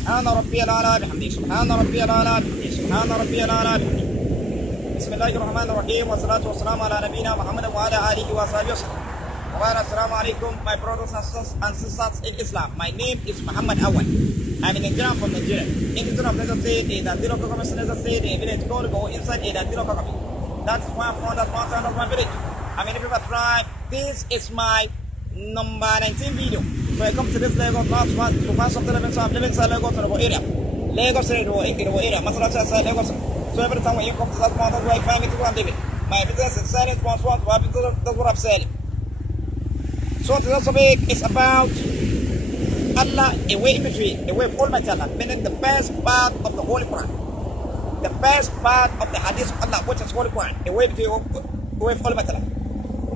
سبحان ربي الأعلى بحمده سبحان ربي الأعلى بحمده سبحان ربي الأعلى بحمده. بسم الله الرحمن الرحيم والصلاة والسلام على نبينا محمد وعلى آله وصحبه وسلم. Assalamu alaikum, my brothers and sisters in Islam. My name is Muhammad Awal. I'm a Nigerian from Nigeria. In the of Lagos State, in the Dilo Kokomi State, a village called Go inside in the Dilo Kokomi. That's why I'm from that mountain of my village. I'm in the river tribe. This is my number 19 video. So I come to this Lagos not to find something living, so I'm living inside Lagos in the area. Lagos in the area. Masalacha inside Lagos. So every time when you come to that mountain, I find me to go and live it. My business is selling, that's what I'm selling. So today's topic is about Allah, a way in between, a way of Almighty Allah, meaning the best part of the Holy Quran, the best part of the Hadith of Allah, which is Holy Quran, a way between, a way of Almighty Allah.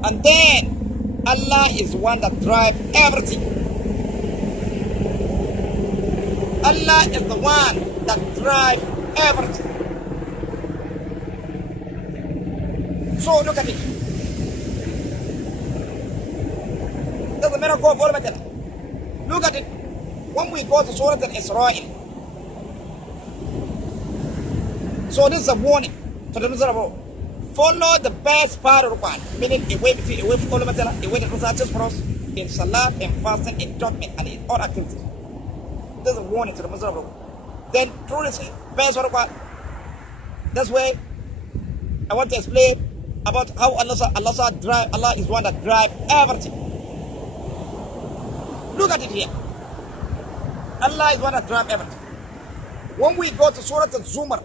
And then Allah is the one that drives everything. Allah is the one that drives everything. So look at it. The miracle of Almighty Allah. Look at it. When we go to Surah Al-Israel, so this is a warning for the miserable. Follow the best part of the Quran, meaning away from Almighty Allah, away the researches for us in salah, in fasting, in judgment, and in all activities. This is a warning to the miserable. Then through this best part of the Quran, that's why I want to explain about how Allah is one that drives everything. Look at it here. Allah is one that drives everything. When we go to Surah Al-Zumar,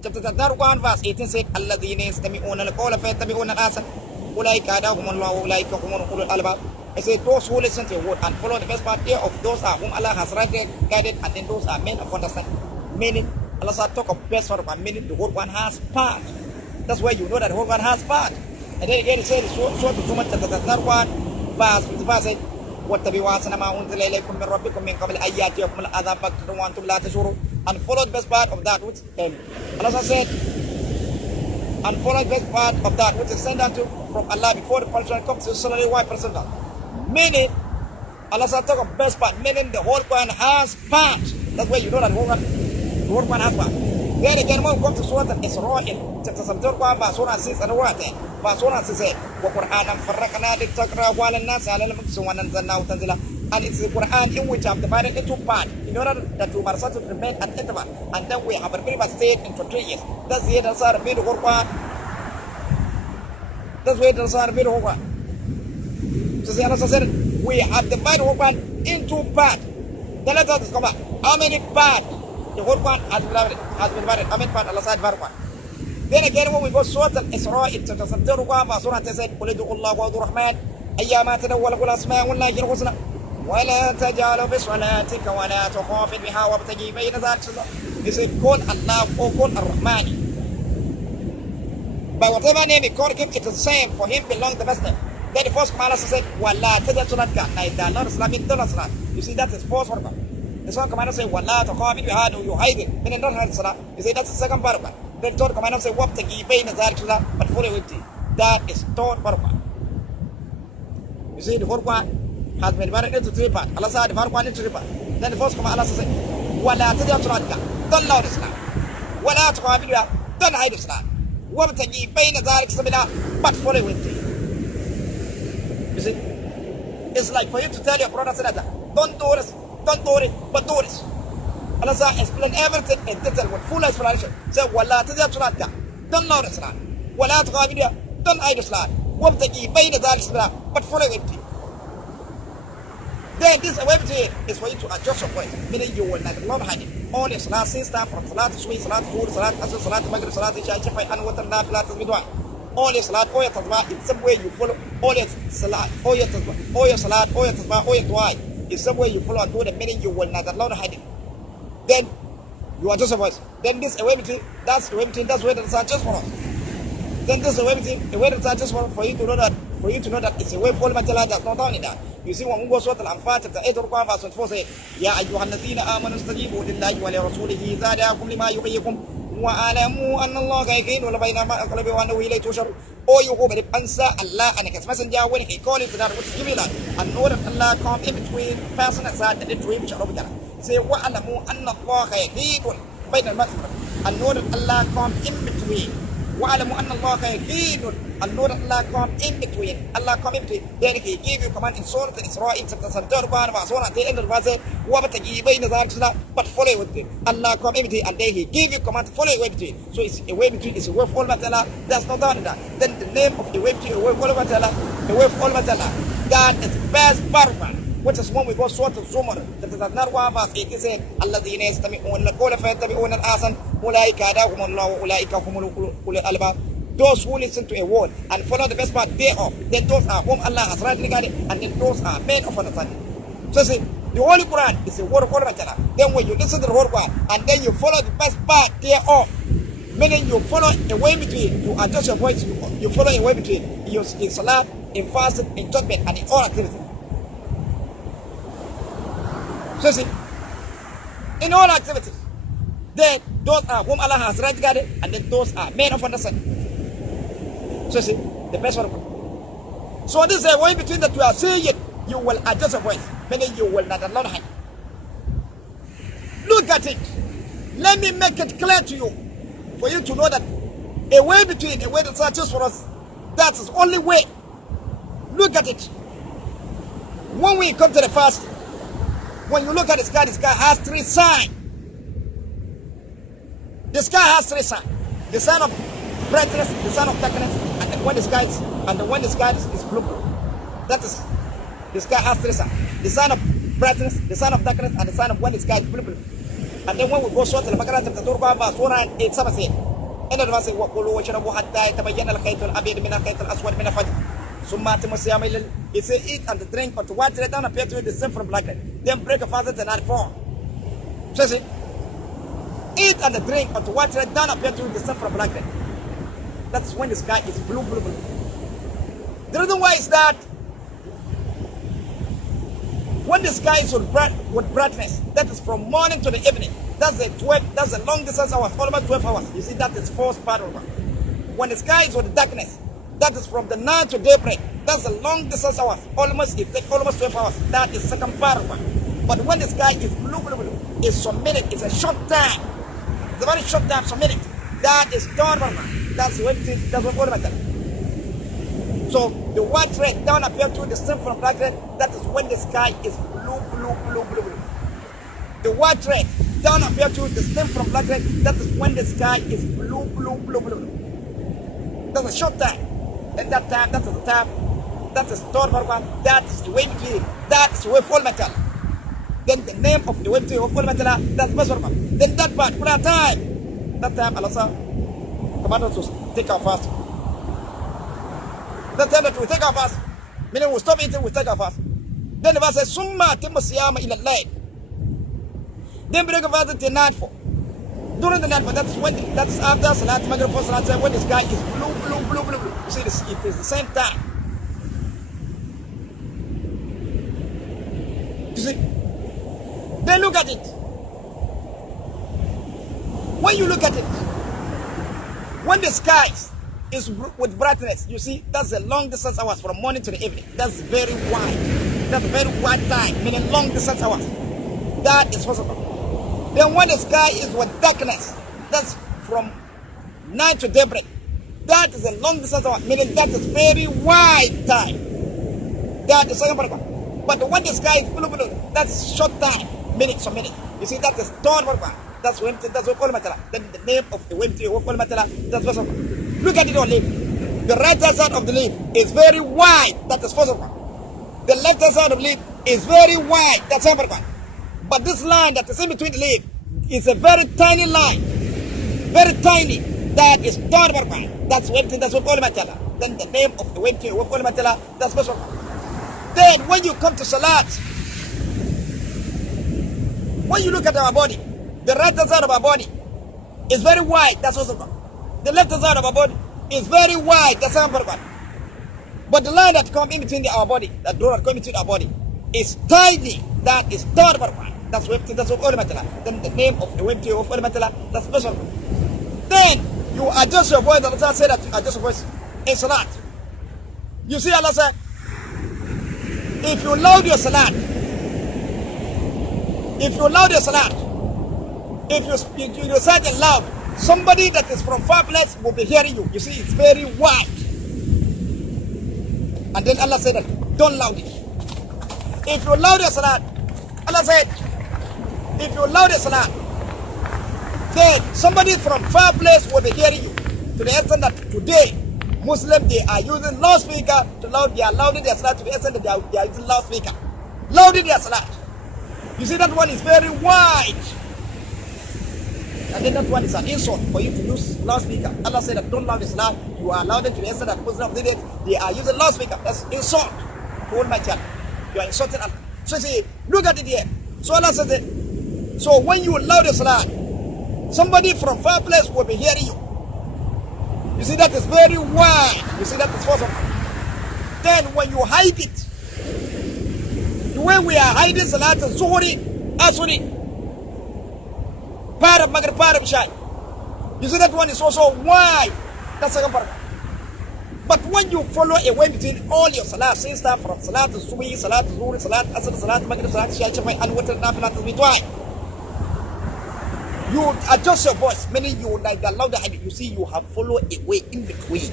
chapter 31, verse 18 said, الَّذِينَ يَسْتَمِعُونَ الْقَوْلَ فَيَتَّبِعُونَ الْأَحْسَنَ أُولَٰئِكَ هَدَاهُمُ اللَّهُ وَأُولَٰئِكَ هُمُ أُولُو الْأَلْبَابِ. It says those who listen to your word and follow the best part here of those are whom Allah has rightly guided, and then those are men of understanding. Meaning, Allah said talk of best part of one, meaning the whole one has part. That's why you know that the whole one has part. And then again it says, Surah Al-Zumar chapter 31, verse 55 said, واتبعوا أحسن ما أنزل إليكم من ربكم من قبل أن يأتيكم العذاب بغتة وأنتم لا تشعرون. And follow the best part of that which Allah said, and follow the best part of that which is sent unto from Allah before the punishment comes to suddenly wipe person down. Meaning, Allah said talk of best part, meaning the whole Quran has part. That's why you know that the whole Quran has part. Then again, when we come to Surah Al-Israel, chapter 71, verse 1 and 6, and verse 1 and 6 said, وَقُرْآنًا فَرَّقْنَا لِتَقْرَأَهُ عَلَى النَّاسِ عَلَى الْمُكْثِ وَأَنزَلْنَاهُ تَنزِيلًا. And it's the Quran in which I have divided into parts in order that you must remain at interval. And then we have a brief state into 3 years. That's the other side of the Quran. That's the other side of the Quran. So the Allah said, we have divided the Quran into parts. Then let us come back. How many parts? The whole Quran has been divided. How many parts Allah said divided Quran? Then again, when we go to Surah Al-Israel, chapter 71, verse 1, it said, قُلِ ادْعُوا اللَّهَ وَادْعُوا الرَّحْمَٰنَ أَيَّامَا تَدَوَّلَ الْأَسْمَاءُ اللَّهِ الْحُسْنَىٰ وَلَا تَجْعَلْ بِصَلَاتِكَ وَلَا تُخَافِتْ بِهَا وَابْتَغِ بَيْنَ ذَلِكَ. He said, call Allah or call Ar-Rahman. By whatever name he called him, it is the same. For him belongs the best name. Then the first command said, وَلَا تَجْعَلْ صَلَاتِكَ. Neither Lord Islamic nor Salat. You see, that is first order. The second commander said, وَلَا تُخَافِتْ بِهَا. You hide it. Meaning don't hide Salat. You see, that's the second part of it. Then third commander said, وَابْتَغِ بَيْنَ ذَلِكَ. But follow with it. That is third part of it. You see, the whole Quran has been divided into 3 parts. Allah said, divide Quran into 3 parts. Then the first command, Allah said, وَلَا تَجْعَلْ صَلَاتِكَ. Don't louder Salat. وَلَا تُخَافِتْ بِهَا. Don't hide Salat. وَابْتَغِ بَيْنَ ذَلِكَ سَبِيلًا. But follow with it. You see, it's like for you to tell your brother, don't do this, don't do it, but do this. Allah said, explain everything in detail with full explanation. Say, وَلَا تَجْعَلْ صَلَاتِكَ. Don't louder Salat. وَلَا تُخَافِتْ بِهَا. Don't hide Salat. وَابْتَغِ بَيْنَ ذَلِكَ سَبِيلًا. But follow with it. Then this way is for you to adjust your voice, meaning you will not hide it. All your salat, since time from salat to sweet, salat to food, salat asr, salat to maghrib, salat to isha, shafai, and water, nafilat, tasbih. All your salat, all your tasbih, in some way you follow. All your salat, all your tasbih, all your salat, all your tasbih, all your dua. In some way you follow and do the meaning you will not allow to hide it. Then you adjust your voice. Then this away between, that's the way between, that's where the salat just for us. Then this away between, a way the salat just for you to know that. For you to know that it's a way for Almighty Allah that's not down in that. You see, when we go to Surah Al-Anfal, chapter 8, verse 24 says, يَا أَيُّهَا الَّذِينَ آمَنُوا اسْتَجِيبُوا لِلَّهِ وَلِرَسُولِهِ إِذَا دَعَاكُمْ لِمَا يُحْيِيكُمْ وَاعْلَمُوا أَنَّ اللَّهَ يَحِيلُ بَيْنَ الْمَرْءِ وَأَنَّهُ إِلَيْهِ تُحْشَرُونَ. All you who believe, answer Allah and His Messenger when He calls you to that which is given, and know that Allah comes in between person and side and the dream which are over there. Say, wa'alamu anna Allah yahidun bayna al-masr. And know that Allah come in between. Wa'alamu anna Allah yahidun. And know that Allah come in between. Allah come in between. Then He gave you command in Surah Al-Isra, chapter 31, verse 1, at the end of the verse, وَبَتَجِي بَيْنَ ذَلِكَ, but follow it with Him. Allah come in between, and then He gave you command to follow a way between. So it's a way between, it's a way of Almighty Allah. There's no doubt in that. Then the name of a way between, a way of Almighty Allah, a way of Almighty Allah, that is best barber. Which is when we go Surah Al-Zumar, that is not one verse 18 saying, الَّذِينَ يَسْتَمِعُونَ الْقَوْلَ فَيَتَّبِعُونَ الْأَحْسَنَ أُولَٰئِكَ هَدَاهُمُ اللَّهُ وَأُولَٰئِكَ هُمُ أُولُو الْأَلْبَابِ. Those who listen to a word and follow the best part thereof, then those are whom Allah has rightly guided, and then those are men of understanding. So see, the Holy Quran is the word of Allah. Then when you listen to the Holy Quran and then you follow the best part thereof, meaning you follow a way between, you adjust your voice, you follow a way between in salah, in fasting, in judgment, and in all activities. So see, in all activities, then those are whom Allah has rightly guided, and then those are men of understanding. So see, the best one. So this is a way between that you are saying it, you will adjust your voice, meaning you will not allow high. Look at it. Let me make it clear to you, for you to know that a way between, a way that searches for us, that is the only way. Look at it. When we come to the fast, when you look at the sky has three signs. The sky has three signs. The sign of brightness, the sign of darkness, and then when the sky is blue. That is, the sky has three signs. The sign of brightness, the sign of darkness, and the sign of when the sky is blue. And then when we go Surah Al-Baqarah chapter 2 verse 187 say, and the verse say, وَقُلُوا وَاشْرَبُوا حَتَّى يَتَبَيَّنَ الْخَيْطُ الْأَبْيَضُ مِنَ الْخَيْطِ الْأَسْوَدِ مِنَ الْفَجْرِ ثُمَّ أَتِمُّوا الصِّيَامَ إِلَى اللَّيْلِ. It says, eat and drink, but what let down appear to you the same from blackness. Then break a fast at nightfall. So see, eat and drink, but what let down appear to you the same from blackness. That's when the sky is blue. The reason why is that when the sky is with brightness, that is from morning to the evening. That's the long distance hours, almost 12 hours. You see, that is first part of it. When the sky is with darkness, that is from the night to daybreak. That's the long distance hours. It takes almost 12 hours. That is second part of it. But when the sky is blue, it's some minute. It's a short time. It's a very short time, some minute. That is third part. That's what all matter. So the white red down appear to the same from black red. That is when the sky is blue. The white red down appear to the same from black red. That is when the sky is blue. That's a short time. And that time, that is the time. That is third part. That is the way between. That is the way of all metal. Then the name of the way between of all metal. That's the first part. Then that particular time. That time Allah command us to take our fast. That time that we take our fast, meaning we stop eating, we take our fast. Then the verse says, Summa atimmu siyama ila al-layl. Then break a fast until nightfall. During the nightfall, that's after Salat Maghrib, for Salat, when the sky is blue. You see, it is the same time. You see? Then look at it. When you look at it, when the sky is with brightness, you see, that's a long distance hours from morning to the evening. That's very wide. That's a very wide time, meaning long distance hours. That is possible. Then when the sky is with darkness, that's from night to daybreak. That is a long distance hours, meaning that is very wide time. That is second part. But when the sky is blue, that's short time, minutes or minute. You see, that is third part. That's what all matter. Then the name of the way of all matter. That's what's up. Look at it on leaf. The right hand side of the leaf is very wide. That is first one. The left hand side of the leaf is very wide. That's second one. But this line that is in between the leaf is a very tiny line. Very tiny. That is third one. That's everything. That's what all matter. Then the name of the way of all matter. That's first one. Then when you come to Salat, when you look at our body, the right hand side of our body is very wide. That's also one. The left hand side of our body is very wide. That's number one. But the line that comes in between our body, that door that comes between our body, is tiny. That is third number one. That's what all matter. Then the name of the way of all matter. That's special. Then you adjust your voice. Allah said that you adjust your voice in Salat. You see, Allah said, if you loud your Salat, If you loud your salat, if you speak, you recite it loud, somebody that is from far place will be hearing you. You see, it's very wide. And then Allah said that, don't loud it. If you loud your salat, Allah said, if you loud your salat, then somebody from far place will be hearing you. To the extent that today, Muslims, they are using loudspeaker to loud, they are louding their salat to the extent that they are using loudspeaker. Louding their salat. You see, that one is very wide. And then that one is an insult for you to use loudspeaker. Allah said that don't loud the salat. You are louding to the extent that Muslims, they are using loudspeaker. That's insult to Almighty Allah. You are insulting Allah. So see, look at it here. So Allah says that, so when you loud the salat, somebody from far place will be hearing you. You see, that is very wide. You see, that is possible. Then when you hide it, the way we are hiding salat and zuhri, asuri, part of maghrib, part of isha. You see, that one is also wide. That's the second part. But when you follow a way between all your salat, say start from salat to subhi, salat to zuhri, salat asr, salat maghrib, salat isha, and what nafilat is between. You adjust your voice, meaning you like the louder hadith. You see, you have followed a way in between.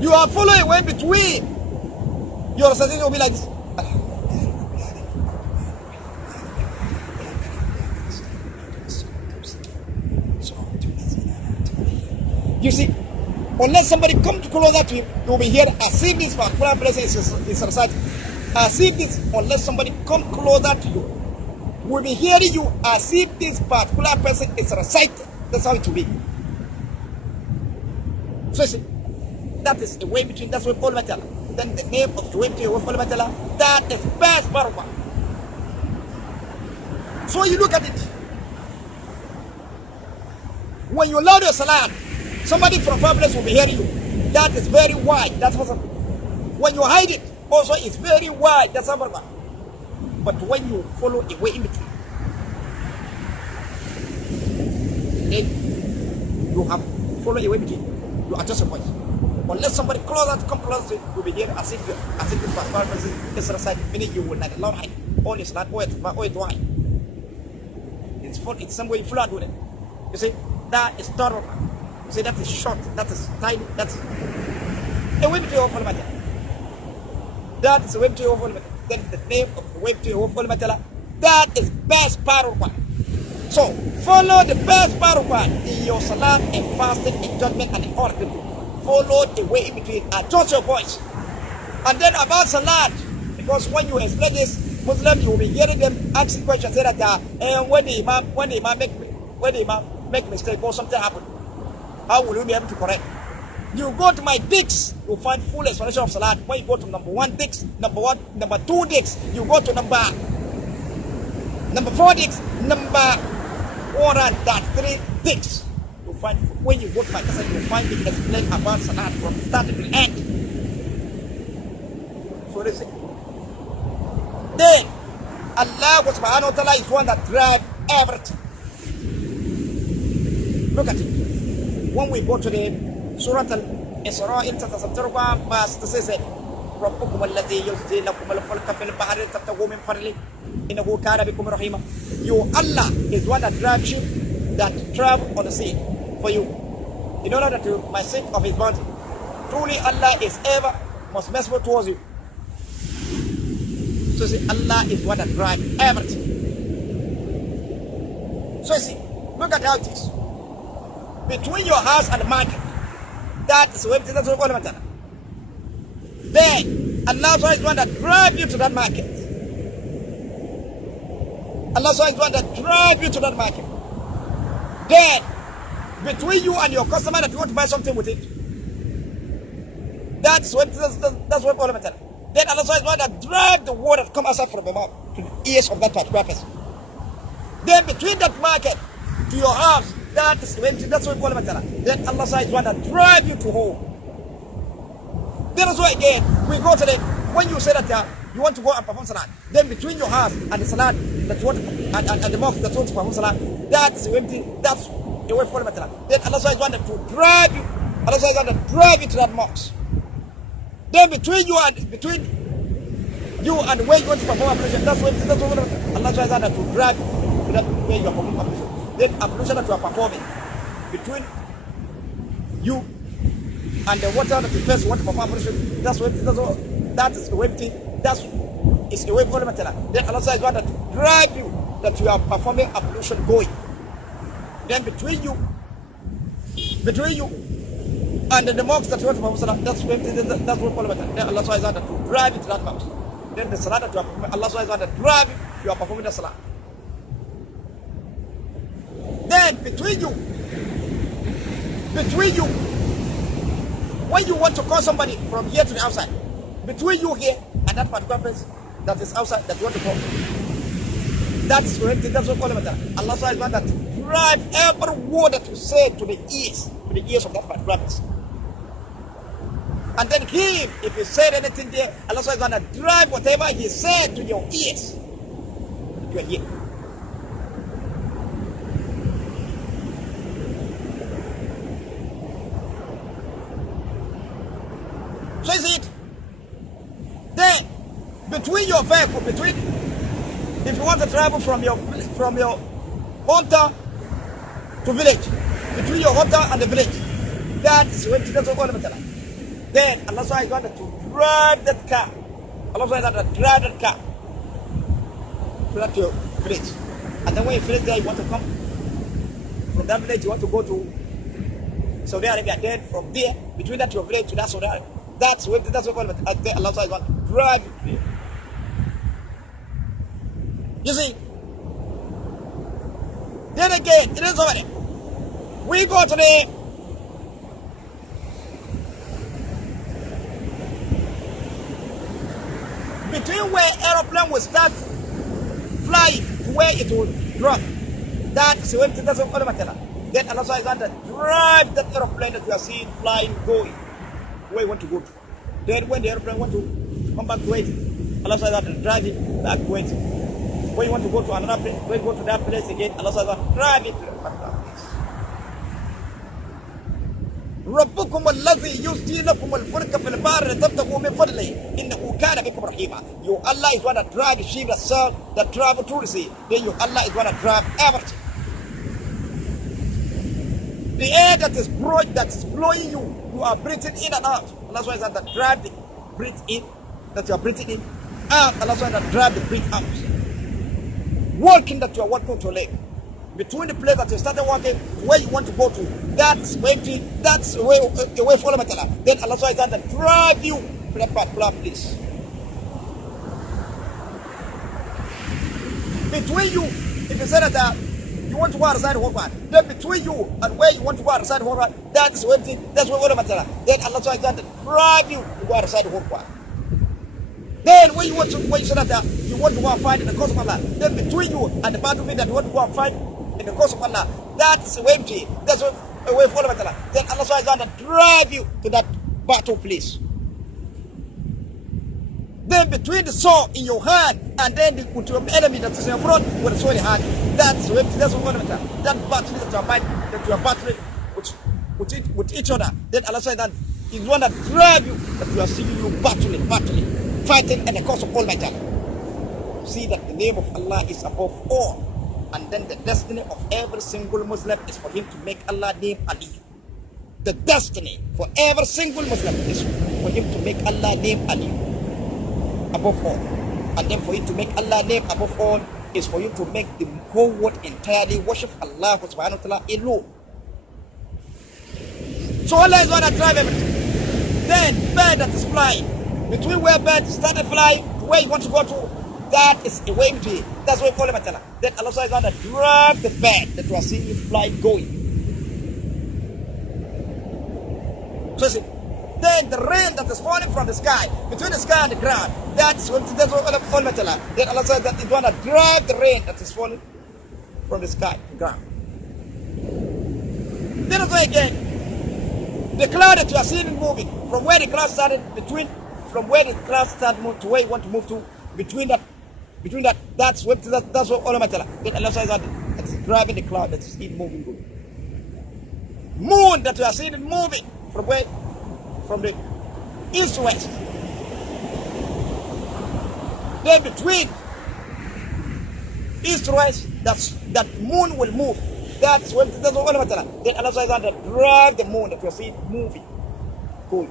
You have followed a way in between. Your recitation will be like this. You see, unless somebody comes closer to you, you will be here as if this particular person is reciting. As if this, unless somebody comes closer to you, will be hearing you as if this particular person is reciting. That's how it will be. So see, that is a way between, that's what Almighty Allah. Then the name of the way between Almighty Allah, that is best barakah. So you look at it. When you loud your salat, somebody from far place will be hearing you. That is very wide. That's what. When you hide it, also it's very wide. That's barakah. But when you follow a way in between, then you have followed a way between. You adjust your voice. Unless somebody closer to come closer to you, you'll be here as if this particular person is reciting, meaning you will not allow hide. All your salat, all your dua. It's some way you follow doing it. You see, that is thorough. You see, that is short, that is tiny, that's a way between your matter. That is a way between your matter. Then the name of the way to your Almighty Allah, that is best part of one. So follow the best part of one in your salat and fasting and judgment and in all activity. Follow the way in between. Adjust your voice. And then about salat, because when you explain this, Muslims, you will be hearing them asking questions. Say that when the imam make mistake or something happen, how will you be able to correct? You go to my dicks, you'll find full explanation of salat. When you go to number 1 dicks, number 2 dicks, you go to number 4 dicks, number 103 dicks. You'll find, when you go to my cassette, you'll find it explained about salat from start to the end. So listen. Then Allah subhanahu wa ta'ala is one that drives everything. Look at it. When we go to the Surah Al-Isra, verse 6, ربكم الذي يزجي لكم الفلك في البحر تبتغوا من فضله إنه كان بكم رحيما. You, Allah, is one that drives ship that travel on the sea for you, in order that you might sing of His bounty. Truly, Allah is ever most merciful towards you. So see, Allah is one that drives everything. So see, look at how it is. Between your house and the market, that is what that's what Allah. Then Allah is one that drives you to that market. Allah is one that drives you to that market. Then between you and your customer that you want to buy something with it, that's what Allah. Then Allah is one that drives the word that comes outside from the mouth to the ears of that particular person. Then between that market to your house, that's what Allah. Then Allah is one that drives you to home. Then that's why again we go to the, when you say that you want to go and perform salat, then between your house and the salat that you want to, and the mosque that you want to perform salat, that's empty. That's the way for Allah. Then Allah is one that to drive you. Allah is one that drive you to that mosque. Then between you and between You and where you want to perform ablution, that's what Allah tries to drag to that where you are performing ablution. Then ablution that you are performing between you and the water that you first want to perform ablution, that is the way thing, it's the way for the Then Allah tries to drag you that you are performing ablution going. Then between you and the mosque that you want to perform salah, that's what then Allah tries to drive into that mosque. Then the salah that you are performing, Allah tries to drive you are performing the salah. Then between you, when you want to call somebody from here to the outside, between you here and that particular place that is outside that you want to call, that's what Allah tries to drive every word that you say to the ears of that particular place. And then him, if he said anything there, Allah is going to drive whatever he said to your ears. You are here. So is it. Then, between your vehicle, if you want to travel from your hometown to village, between your hometown and the village, that is when it doesn't go to. Then Allah is going to drive that car. Allah is going to drive that car to that your village. And then when you finish there, you want to come from that village, you want to go to Saudi Arabia. Then from there, between that your village to that Saudi Arabia, that's what Allah is going to drive you. You see? Then again, it is over there. We go to the between where aeroplane will start flying to where it will drop. That's when it doesn't matter. Then Allah is going to drive that aeroplane that you are seeing flying, going where you want to go to. Then when the aeroplane want to come back to it, Allah is going to drive it back to it. When you want to go to another place, when you go to that place again, Allah is going to drive it to that place. ربكم الذي يسدي لكم الفلك في البحر تبتغوا من فضله إنه كان بكم رحيما. You Allah is going to drive the ship that travel through the sea. Then you Allah is going to drive everything. The air that is blowing you, you are breathing in and out. Allah is going to drive the breathe in that you are breathing in out. Allah is going to drive the breathe out. Walking that you are walking to a lake. Between the place that you started walking, where you want to go to, that's waiting, that's away from Allah. Then Allah is going to drive you to that particular place. Between you, if you say that you want to go outside the world, then between you and where you want to go outside the world, that's waiting, that's where Allah. Then Allah is going to drive you to go outside the world. Then when you say that you want to go and fight in the cause of Allah, then between you and the battlefield that you want to go and fight in the cause of Allah, that's empty. That's a way for Allah. Then Allah is going to drive you to that battle place. Then between the sword in your hand and then the enemy that is in front with the sword in your hand, that's empty. That's what Allah. That battle that you are battling with each other. Then Allah says that He's going to drive you, that you are seeing you battling, fighting in the cause of Almighty Allah. See that the name of Allah is above all. And then the destiny of every single Muslim is for him to make Allah name Ali. The destiny for every single Muslim is for him to make Allah name Ali above all. And then for him to make Allah name above all is for him to make the whole world entirely worship Allah subhanahu wa ta'ala alone. So Allah is going to drive everything. Then bird that is flying, between where bird started flying to where you want to go to, that is a way to it. That's what we call it. Then Allah is going to drive the bird that you are seeing flying going. So see, then the rain that is falling from the sky, between the sky and the ground, that's what Allah call it. Then Allah says that He's going to drive the rain that is falling from the sky to the ground. Then also again, the cloud that you are seeing moving, from where the cloud started, from where the cloud started moving to where you want to move to, between that, that's what Allah Ta'ala. Then Allah says that it's driving the cloud that you see moving good. Moon that you are seeing moving from where? From the east to west. Then between east to west, that moon will move. That's what Allah then Allah is going to drive the moon that you see moving. Cool.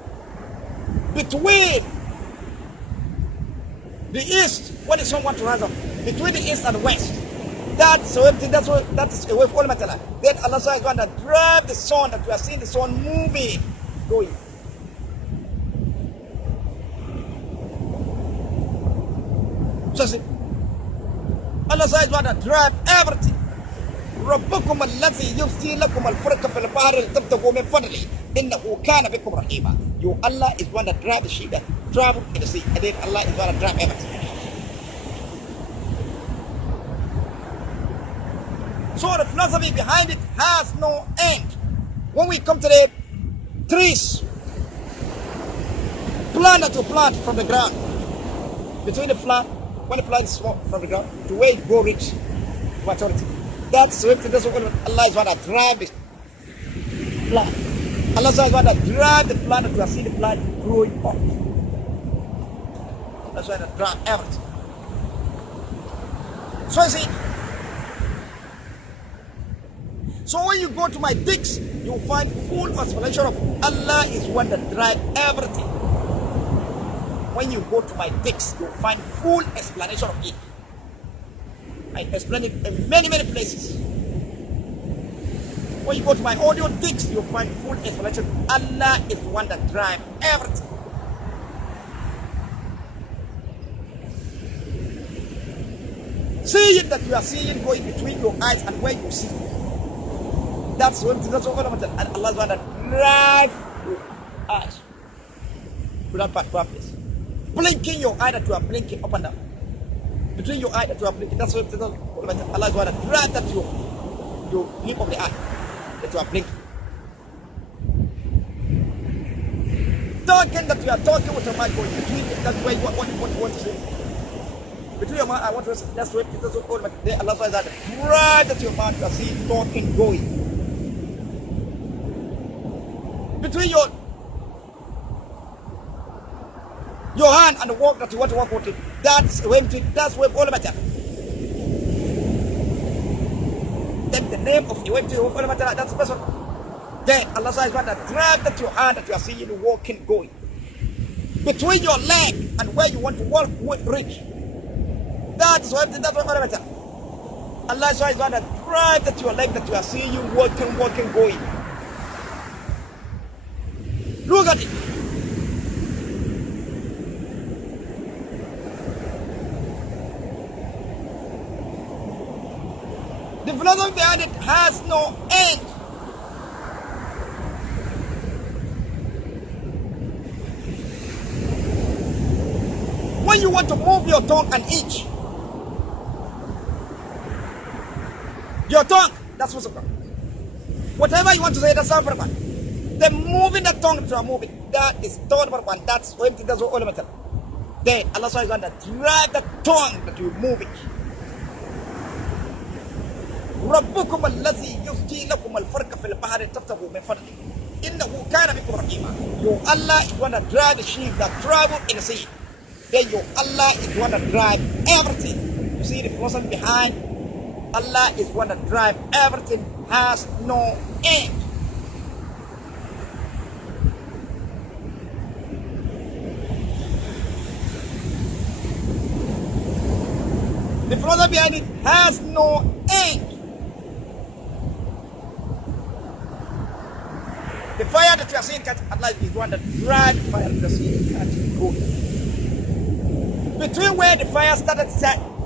Between the east, when the sun wants to rise up, between the east and the west, that's away from Allah. Then Allah is going to drive the sun that you are seeing the sun moving. Going. So see, Allah is going to drive everything. ربكم الذي يفسي لكم الفرق في البحر لتبتغوا من فضله إنه كان بكم رحيما. Your Allah is going to drive the sheep that travel in the sea, and then Allah is going to drive everything. So the philosophy behind it has no end. When we come to the trees, plant that you plant from the ground, between the plant, when the plant is small from the ground, the way it go rich, maturity. That's what Allah is going to drive the plant. Allah is going to drive the plant that you are seeing the plant growing up. That's why they drive everything. So you see, so when you go to my dicks, you'll find full explanation of Allah is one that drives everything. When you go to my dicks, you'll find full explanation of it. I explain it in many places. When you go to my audio dicks, you'll find full explanation. Allah is the one that drives everything. See it that you are seeing going between your eyes and where you see. That's what Allah is. And Allah is the one that drives your eyes to that particular place. Blinking your eye that you are blinking up and down. Between your eye that you are blinking, that's what Allah is going to drive that your lip of the eye that you are blinking. Talking that you are talking with your mind going between, that's where you what you want to say. Between your mind, I want to say, that's what Allah is going to drive that your mind, you are seeing talking going. Between your hand and the walk that you want to walk with it, that's where all matter. Then the name of the way to all matter, that's the person. Then Allah is going to drive that your hand that you are seeing walking going. Between your leg and where you want to walk reach. That's what all matter. Allah is going to drive that your leg that you are seeing you walking going. Look at it. The philosophy behind it has no end. When you want to move your tongue and itch, your tongue, that's what's up. Whatever you want to say, that's number one. The moving the tongue that you are moving, that is number one. That's all matter. Then Allah is going to drive the tongue that you're moving. ربكم الذي يفجي لكم الفرق في البحر تفتغوا من فضله إنه كان بكم رحيما. Your Allah is going to drive the sheep that travel in the sea. Then your Allah is going to drive everything. You see the philosophy behind Allah is going to drive everything, has no end. The philosophy behind it has no end. The fire that you are seeing catch, Allah is one that drive the fire that you are seeing catch go. Between where the fire started to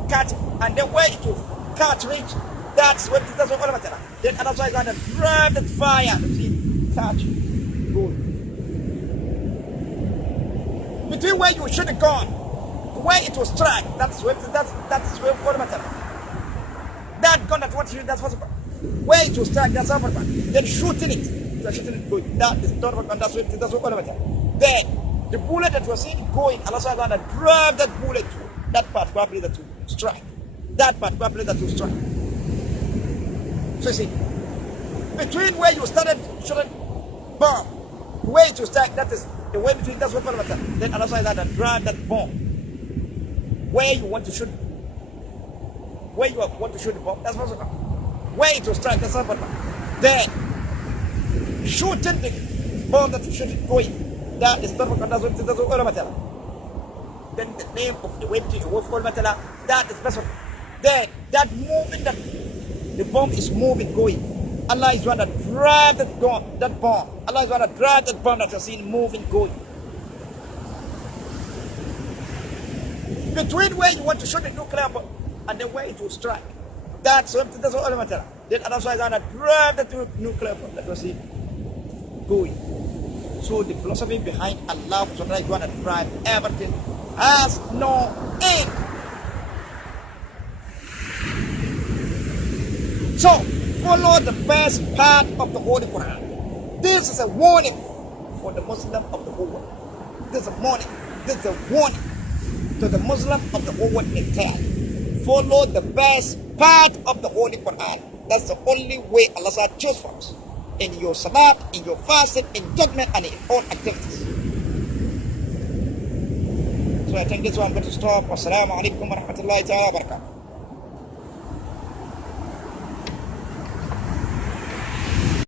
catch and then where it will catch reach, that's what all matter. Then Allah is going to drive that fire that you catch go. Between where you should have gone, where it was strike, that's where all matter. That gun that what you that's what's where it was strike, that's all matter. Then shooting it. Going. That is not what that's what matter. Then the bullet that was seen going, Allah is going to drive that bullet to that part properly that to strike. That part properly that to strike. So you see, between where you started shouldn't bomb, where to strike, that is the way between that's what matter. Then Allah is going to drive that bomb. where you want to shoot, where you want to shoot the bomb, that's versatile. Where to strike, that's not versatile. Then shooting the bomb that you shoot it going, that is versatile. That's what all matter. Then the name of the web to the wolf all matter. That is versatile. Then that movement that the bomb is moving, going. Allah is going to drive that bomb. Allah is going to drive that bomb that you're seeing moving, going. Between where you want to shoot the nuclear bomb and then where it will strike. That's all the matter. Then Allah is going to drive that nuclear bomb that you're seeing going. So the philosophy behind Allah is going to drive everything has no end. So, follow the best part of the Holy Quran. This is a warning for the Muslim of the whole world. This is a warning. This is a warning to the Muslim of the whole world entirely. Follow the best part of the Holy Quran. That's the only way Allah chooses for us. In your salat, in your fasting, in judgment, and in all activities. So I think this one I'm going to stop. Wassalamu alaikum wa rahmatullahi wa barakatuh.